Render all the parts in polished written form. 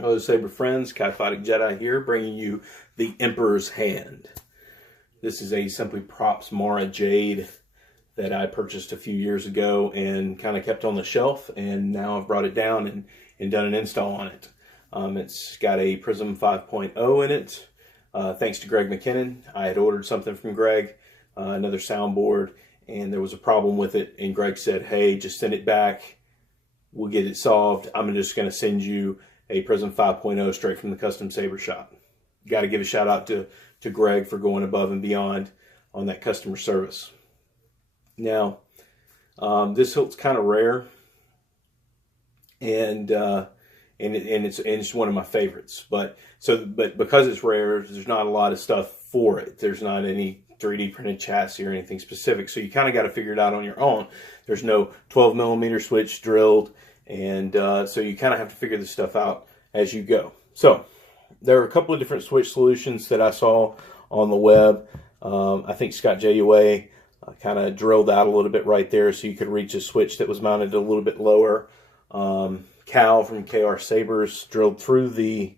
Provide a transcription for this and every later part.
Hello, Saber friends. Fighting Jedi here, bringing you the Emperor's Hand. This is a Simplyprops Mara Jade that I purchased a few years ago and kind of kept on the shelf, and now I've brought it down and done an install on it. It's got a Prizm 5.0 in it. Thanks to Greg McKinnon. I had ordered something from Greg, another soundboard, and there was a problem with it, and Greg said, hey, just send it back. We'll get it solved. I'm just going to send you a Prizm 5.0 straight from the custom saber shop. Got to give a shout out to Greg for going above and beyond on that customer service. Now, this hilt's kind of rare, and it's one of my favorites. But because it's rare, there's not a lot of stuff for it. There's not any 3D printed chassis or anything specific, so you kind of got to figure it out on your own. There's no 12mm switch drilled, and so you kind of have to figure this stuff out as you go. So there are a couple of different switch solutions that I saw on the web. I think Scott JUA kind of drilled out a little bit right there so you could reach a switch that was mounted a little bit lower. Cal from KR Sabers drilled through the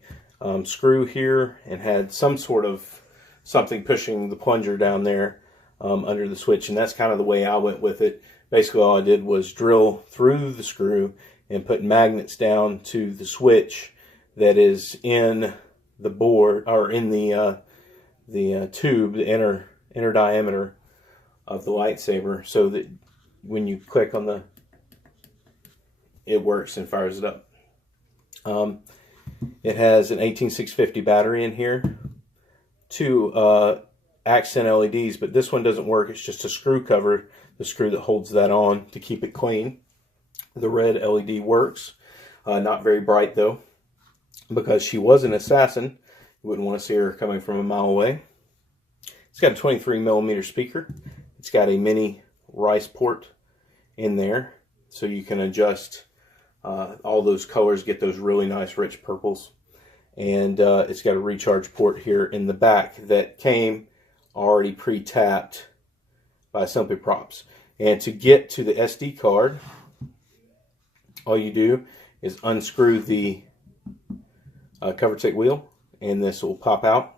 screw here and had some sort of something pushing the plunger down there under the switch, and that's kind of the way I went with it. Basically all I did was drill through the screw and put magnets down to the switch that is in the board, or in the tube, the inner diameter of the lightsaber, so that when you click on it works and fires it up. It has an 18650 battery in here, two accent LEDs, but this one doesn't work. It's just a screw cover, the screw that holds that on to keep it clean. The red LED works, not very bright though, because she was an assassin. You wouldn't want to see her coming from a mile away. It's got a 23mm speaker. It's got a mini rice port in there, so you can adjust all those colors, get those really nice rich purples. And it's got a recharge port here in the back that came already pre-tapped by Simplyprops. And to get to the SD card, all you do is unscrew the cover take wheel, and this will pop out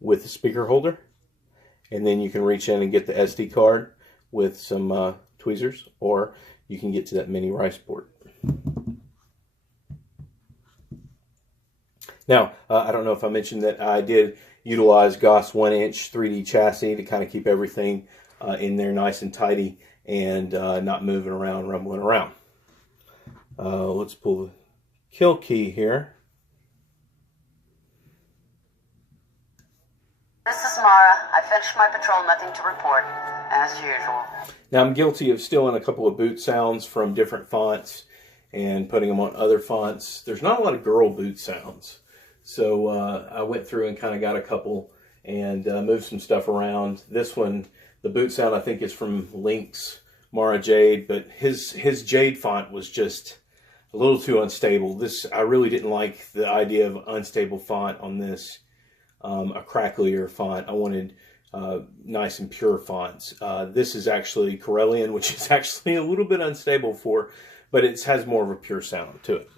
with the speaker holder, and then you can reach in and get the SD card with some tweezers, or you can get to that mini rice port. Now, I don't know if I mentioned that I did utilize Goss 1-inch 3D chassis to kind of keep everything in there nice and tidy and not moving around, rumbling around. Let's pull the kill key here. This is Mara. I finished my patrol, nothing to report, as usual. Now, I'm guilty of stealing a couple of boot sounds from different fonts and putting them on other fonts. There's not a lot of girl boot sounds, so I went through and kind of got a couple and moved some stuff around. This one, the boot sound, I think is from Link's Mara Jade, but his Jade font was just a little too unstable. I really didn't like the idea of unstable font on this. A cracklier font. I wanted nice and pure fonts. This is actually Corellian, which is actually a little bit unstable but it has more of a pure sound to it.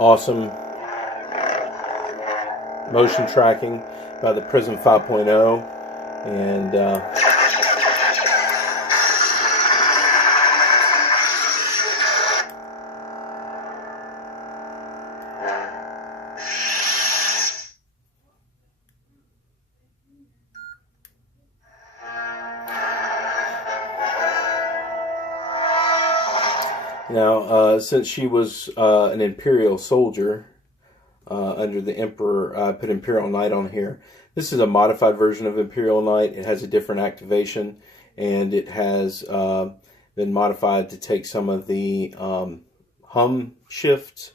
Awesome motion tracking by the Prizm 5.0, and now, since she was an Imperial soldier under the Emperor, I put Imperial Knight on here. This is a modified version of Imperial Knight. It has a different activation, and it has been modified to take some of the hum shift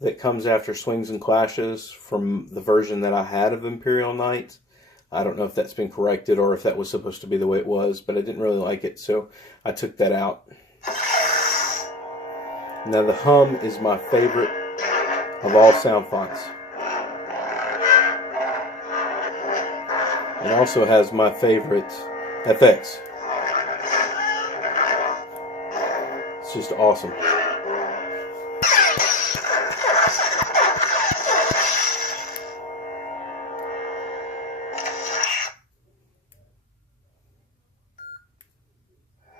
that comes after swings and clashes from the version that I had of Imperial Knight. I don't know if that's been corrected or if that was supposed to be the way it was, but I didn't really like it, so I took that out. Now the hum is my favorite of all sound fonts. It also has my favorite FX. It's just awesome.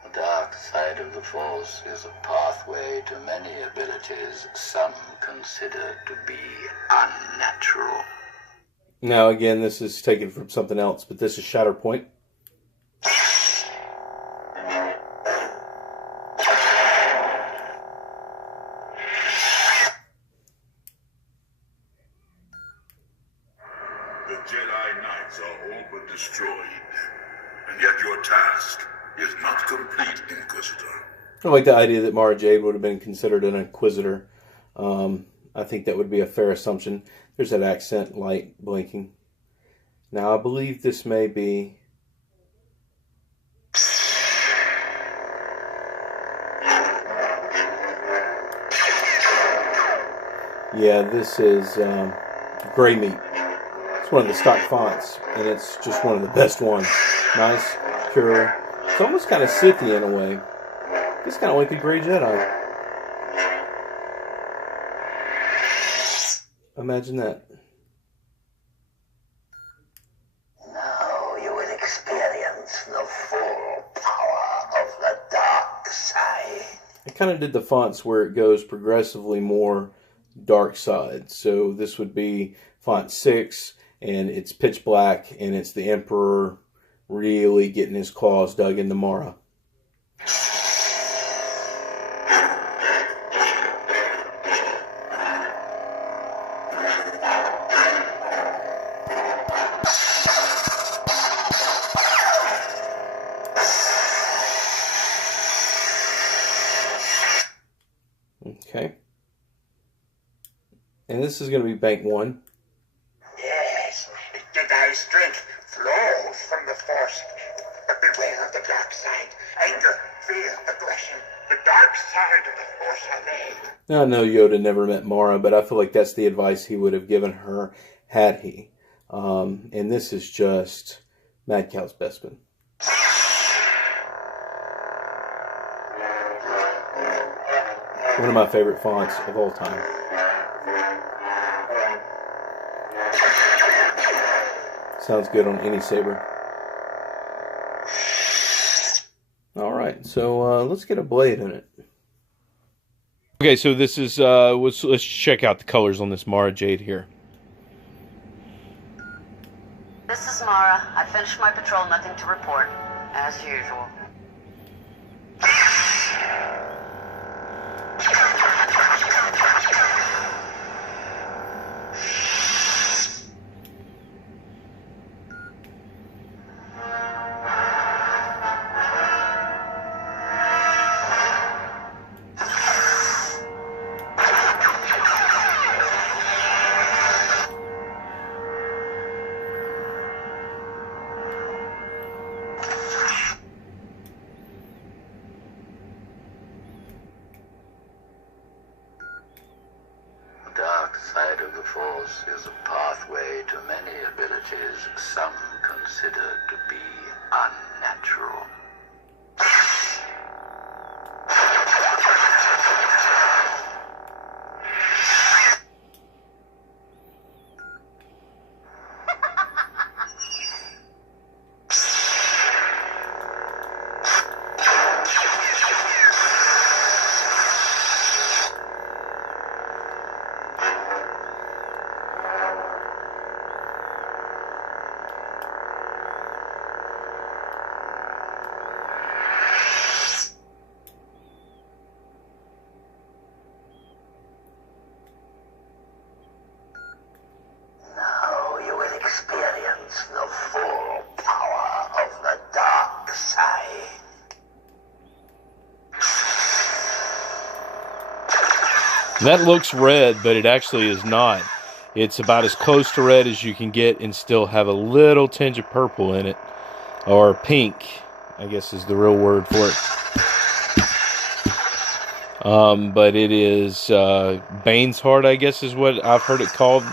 The dark side of the Force is a pathway to many abilities some consider to be unnatural. Now again, this is taken from something else, but this is Shatterpoint. The Jedi Knights are all but destroyed, and yet your task is not complete, Inquisitor. I like the idea that Mara Jade would have been considered an Inquisitor. I think that would be a fair assumption. There's that accent light blinking. Now, I believe this may be... Yeah, this is Gray Meat. It's one of the stock fonts, and it's just one of the best ones. Nice, pure. It's almost kind of Sithy in a way. It's kind of like the Grey Jedi. Imagine that. Now you will experience the full power of the dark side. I kind of did the fonts where it goes progressively more dark side. So this would be font 6, and it's pitch black, and it's the Emperor really getting his claws dug into Mara. Okay. And this is going to be bank 1. Yes, Jedi strength flows from the Force. But beware of the dark side. Anger, fear, aggression. The dark side of the Force are made. Now, I know Yoda never met Mara, but I feel like that's the advice he would have given her had he. And this is just Mad Cow's Bespin. One of my favorite fonts of all time. Sounds good on any saber. Alright, so let's get a blade in it. Okay, so this is, let's check out the colors on this Mara Jade here. This is Mara. I finished my patrol, nothing to report. As usual. The dark side of the Force is a pathway to many abilities some consider to be unnatural. Now you will experience the full power of the dark side. That looks red, but it actually is not. It's about as close to red as you can get and still have a little tinge of purple in it. Or pink, I guess is the real word for it. But it is Bane's Heart, I guess is what I've heard it called.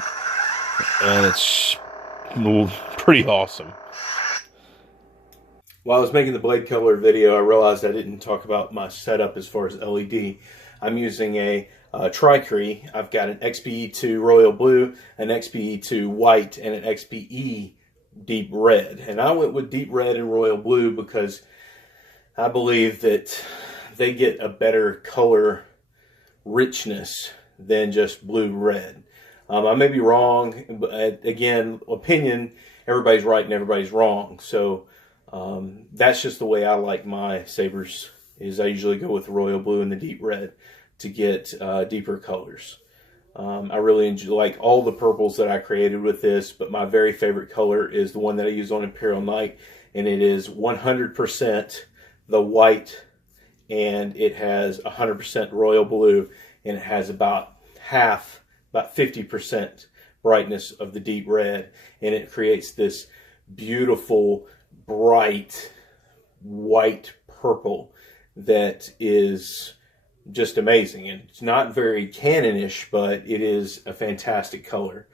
And it's pretty awesome. While I was making the blade color video, I realized I didn't talk about my setup as far as LED. I'm using a Tricree. I've got an XPE2 Royal Blue, an XPE2 White, and an XPE Deep Red. And I went with Deep Red and Royal Blue because I believe that they get a better color richness than just blue-red. I may be wrong, but again, opinion, everybody's right and everybody's wrong. So that's just the way I like my sabers, is I usually go with the Royal Blue and the Deep Red to get deeper colors. I really like all the purples that I created with this, but my very favorite color is the one that I use on Imperial Knight, and it is 100% the white, and it has 100% Royal Blue, and it has about 50% brightness of the Deep Red, and it creates this beautiful, bright, white purple that is just amazing. And it's not very canonish, but it is a fantastic color.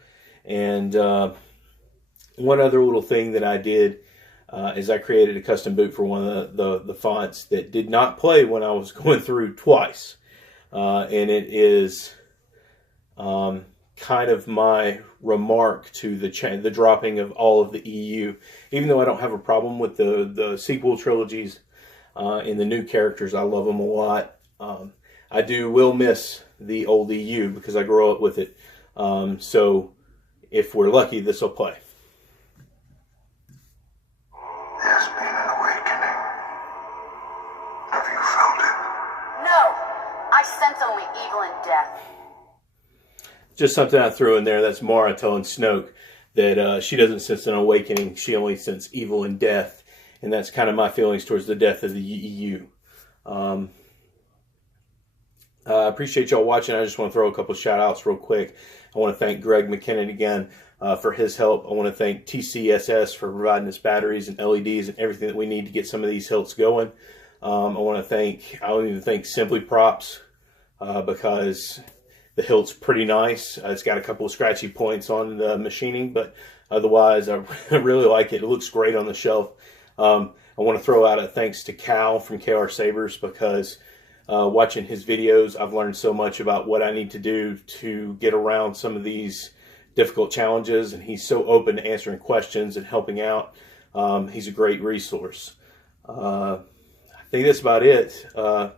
And one other little thing that I did is I created a custom boot for one of the fonts that did not play when I was going through twice. And it is kind of my remark to the dropping of all of the EU. Even though I don't have a problem with the sequel trilogies and the new characters, I love them a lot. I will miss the old EU because I grew up with it. So if we're lucky, this will play. There's been an awakening. Have you felt it? No! I sense only evil and death. Just something I threw in there. That's Mara telling Snoke that she doesn't sense an awakening. She only senses evil and death. And that's kind of my feelings towards the death of the EU. I appreciate y'all watching. I just want to throw a couple shout outs real quick. I want to thank Greg McKinnon again for his help. I want to thank TCSS for providing us batteries and LEDs and everything that we need to get some of these hilts going. I want to thank Simplyprops because the hilt's pretty nice. It's got a couple of scratchy points on the machining, but otherwise I really like it. It looks great on the shelf. I want to throw out a thanks to Cal from KR Sabers because watching his videos, I've learned so much about what I need to do to get around some of these difficult challenges, and he's so open to answering questions and helping out. He's a great resource. I think that's about it.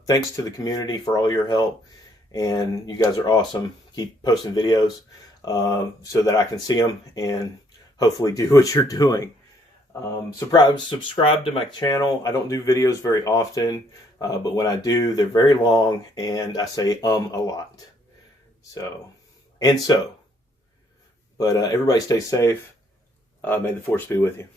Thanks to the community for all your help, and you guys are awesome. Keep posting videos so that I can see them and hopefully do what you're doing. Subscribe to my channel. I don't do videos very often, but when I do, they're very long, and I say a lot. But everybody stay safe. May the Force be with you.